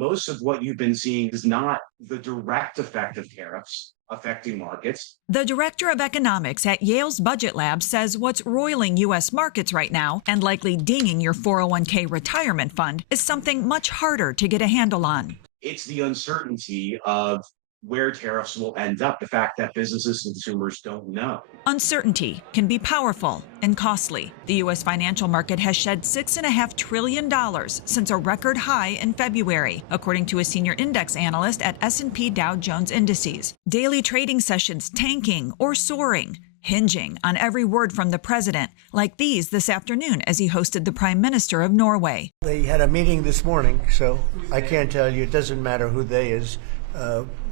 Most of what you've been seeing is not the direct effect of tariffs affecting markets. The director of economics at Yale's Budget Lab says what's roiling U.S. markets right now and likely dinging your 401k retirement fund is something much harder to get a handle on. It's the uncertainty of where tariffs will end up, the fact that businesses and consumers don't know. Uncertainty can be powerful and costly. The U.S. financial market has shed $6.5 trillion since a record high in February, according to a senior index analyst at S&P Dow Jones Indices. Daily trading sessions tanking or soaring, hinging on every word from the president, like these this afternoon as he hosted the Prime Minister of Norway. They had a meeting this morning, so I can't tell you. It doesn't matter who they is.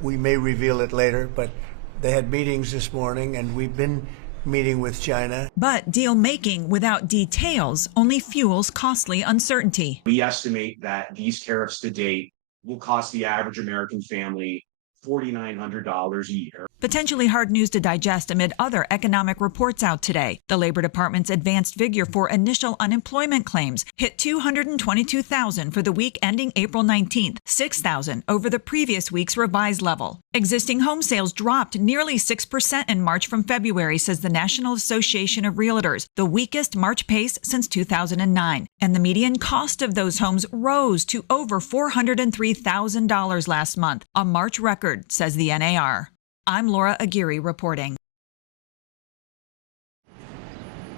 We may reveal it later, but they had meetings this morning, and we've been meeting with China. But deal making without details only fuels costly uncertainty. We estimate that these tariffs to date will cost the average American family $4,900 a year. Potentially hard news to digest amid other economic reports out today. The Labor Department's advanced figure for initial unemployment claims hit 222,000 for the week ending April 19th, 6,000 over the previous week's revised level. Existing home sales dropped nearly 6% in March from February, says the National Association of Realtors, the weakest March pace since 2009. And the median cost of those homes rose to over $403,000 last month, a March record, says the NAR. I'm Laura Aguirre reporting.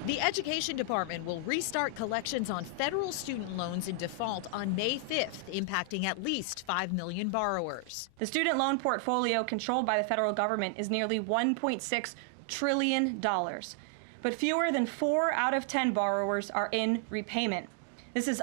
The Education Department will restart collections on federal student loans in default on May 5th, impacting at least 5 million borrowers. The student loan portfolio controlled by the federal government is nearly $1.6 trillion, but fewer than 4 out of 10 borrowers are in repayment. This is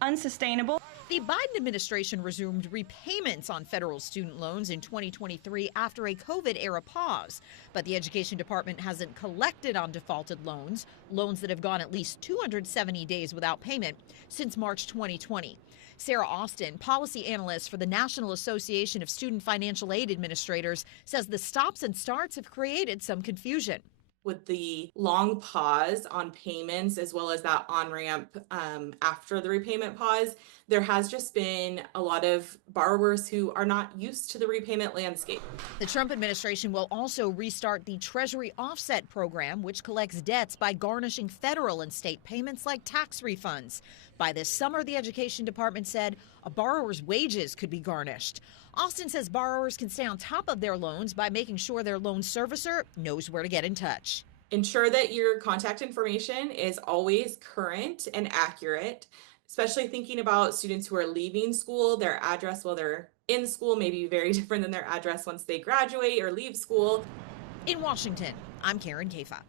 unsustainable. The Biden administration resumed repayments on federal student loans in 2023 after a COVID-era pause. But the Education Department hasn't collected on defaulted loans that have gone at least 270 days without payment, since March 2020. Sarah Austin, policy analyst for the National Association of Student Financial Aid Administrators, says the stops and starts have created some confusion. With the long pause on payments, as well as that on-ramp after the repayment pause, there has just been a lot of borrowers who are not used to the repayment landscape. The Trump administration will also restart the Treasury Offset Program, which collects debts by garnishing federal and state payments like tax refunds. By this summer, the Education Department said a borrower's wages could be garnished. Austin says borrowers can stay on top of their loans by making sure their loan servicer knows where to get in touch. Ensure that your contact information is always current and accurate, especially thinking about students who are leaving school. Their address while they're in school may be very different than their address once they graduate or leave school. In Washington, I'm Karen Kafa.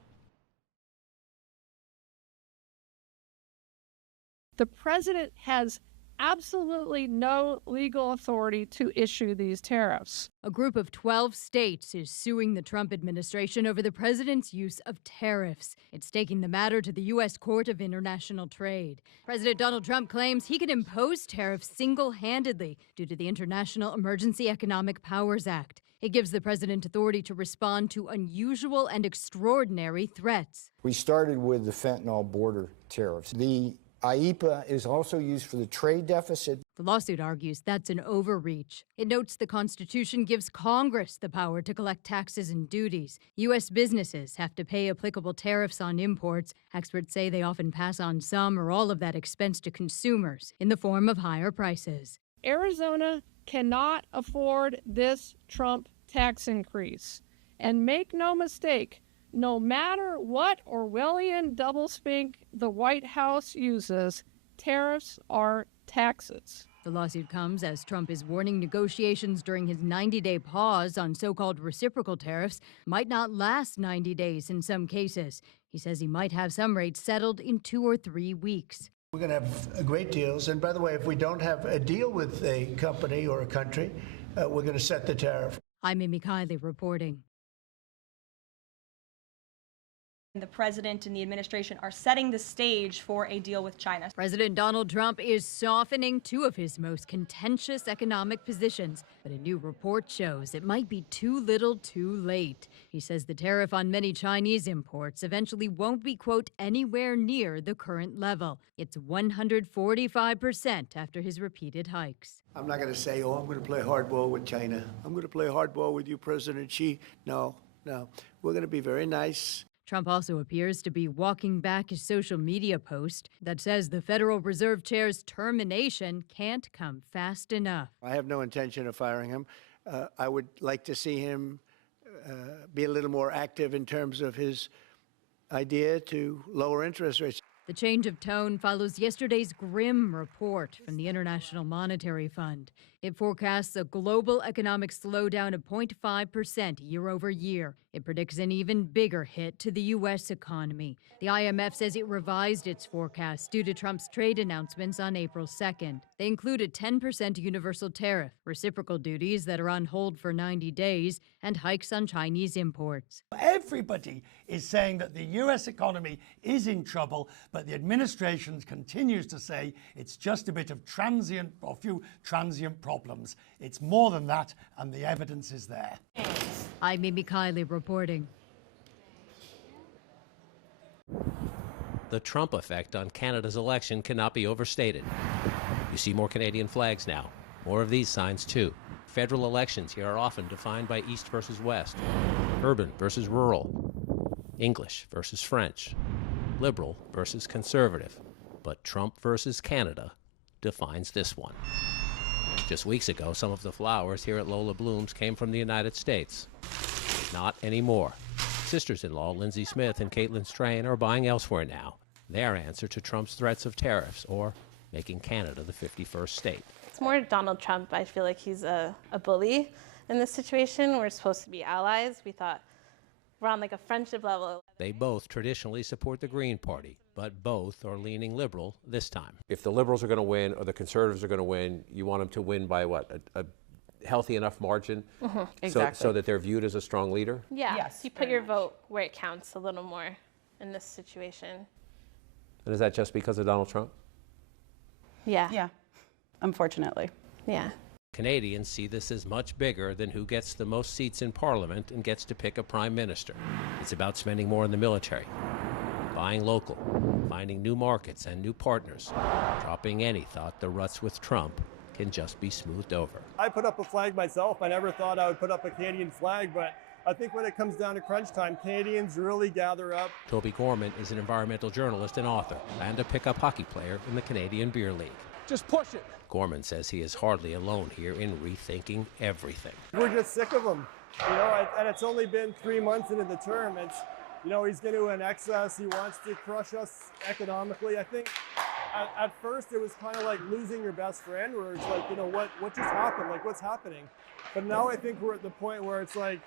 The president has absolutely no legal authority to issue these tariffs. A group of 12 states is suing the Trump administration over the president's use of tariffs. It's taking the matter to the U.S. Court of International Trade. President Donald Trump claims he can impose tariffs single-handedly due to the International Emergency Economic Powers Act. It gives the president authority to respond to unusual and extraordinary threats. We started with the fentanyl border tariffs. The IEPA is also used for the trade deficit. The lawsuit argues that's an overreach. It notes the Constitution gives Congress the power to collect taxes and duties. U.S. businesses have to pay applicable tariffs on imports. Experts say they often pass on some or all of that expense to consumers in the form of higher prices. Arizona cannot afford this Trump tax increase. And make no mistake, no matter what Orwellian doublespeak the White House uses, tariffs are taxes. The lawsuit comes as Trump is warning negotiations during his 90-day pause on so-called reciprocal tariffs might not last 90 days in some cases. He says he might have some rates settled in 2 or 3 weeks. We're going to have great deals. And by the way, if we don't have a deal with a company or a country, we're going to set the tariff. I'm Amy Kiley reporting. The president and the administration are setting the stage for a deal with China. President Donald Trump is softening two of his most contentious economic positions, but a new report shows it might be too little too late. He says the tariff on many Chinese imports eventually won't be, quote, anywhere near the current level. It's 145% after his repeated hikes. I'm not going to say, oh, I'm going to play hardball with China. I'm going to play hardball with you, President Xi. No. We're going to be very nice. Trump also appears to be walking back his social media post that says the Federal Reserve Chair's termination can't come fast enough. I have no intention of firing him. I would like to see him be a little more active in terms of his idea to lower interest rates. The change of tone follows yesterday's grim report from the International Monetary Fund. It forecasts a global economic slowdown of 0.5% year over year. It predicts an even bigger hit to the U.S. economy. The IMF says it revised its forecast due to Trump's trade announcements on April 2nd. They include a 10% universal tariff, reciprocal duties that are on hold for 90 days, and hikes on Chinese imports. Everybody is saying that the U.S. economy is in trouble, but the administration continues to say it's just a bit of transient or few transient problems. It's more than that, and the evidence is there. I'm Mimi Kiley reporting. The Trump effect on Canada's election cannot be overstated. You see more Canadian flags now, more of these signs too. Federal elections here are often defined by East versus West, urban versus rural, English versus French, liberal versus conservative. But Trump versus Canada defines this one. Just weeks ago, some of the flowers here at Lola Bloom's came from the United States. Not anymore. Sisters-in-law Lindsay Smith and Caitlin Strain are buying elsewhere now. Their answer to Trump's threats of tariffs or making Canada the 51st state. It's more Donald Trump. I feel like he's a bully in this situation. We're supposed to be allies. We thought we're on like a friendship level. They both traditionally support the Green Party, but both are leaning liberal this time. If the liberals are going to win or the conservatives are going to win, you want them to win by what? A healthy enough margin? Mm-hmm. Exactly. So that they're viewed as a strong leader? Yeah, Yes, you put your vote where it counts a little more in this situation. And is that just because of Donald Trump? Yeah, unfortunately. yeah. Canadians see this as much bigger than who gets the most seats in Parliament and gets to pick a prime minister. It's about spending more in the military, buying local, finding new markets and new partners, dropping any thought the ruts with Trump can just be smoothed over. I put up a flag myself. I never thought I would put up a Canadian flag, but I think when it comes down to crunch time, Canadians really gather up. Toby Gorman is an environmental journalist and author, and a pickup hockey player in the Canadian Beer League. Just push it. Gorman says he is hardly alone here in rethinking everything. We're just sick of him, and it's only been 3 months into the term. It's, he's going to an excess. He wants to crush us economically. I think at first it was kind of like losing your best friend, where it's like, what just happened? Like, what's happening? But now I think we're at the point where it's like,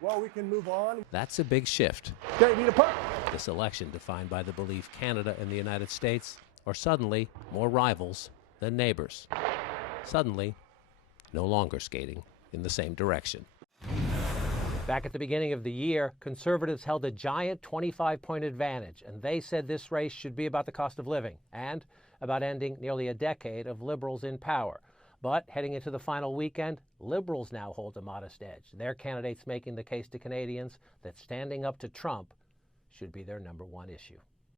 well, we can move on. That's a big shift. Okay, need a puck. This election defined by the belief Canada and the United States are suddenly more rivals than neighbors. Suddenly, no longer skating in the same direction. Back at the beginning of the year, conservatives held a giant 25-point advantage, and they said this race should be about the cost of living and about ending nearly a decade of liberals in power. But heading into the final weekend, liberals now hold a modest edge. Their candidates making the case to Canadians that standing up to Trump should be their #1 issue.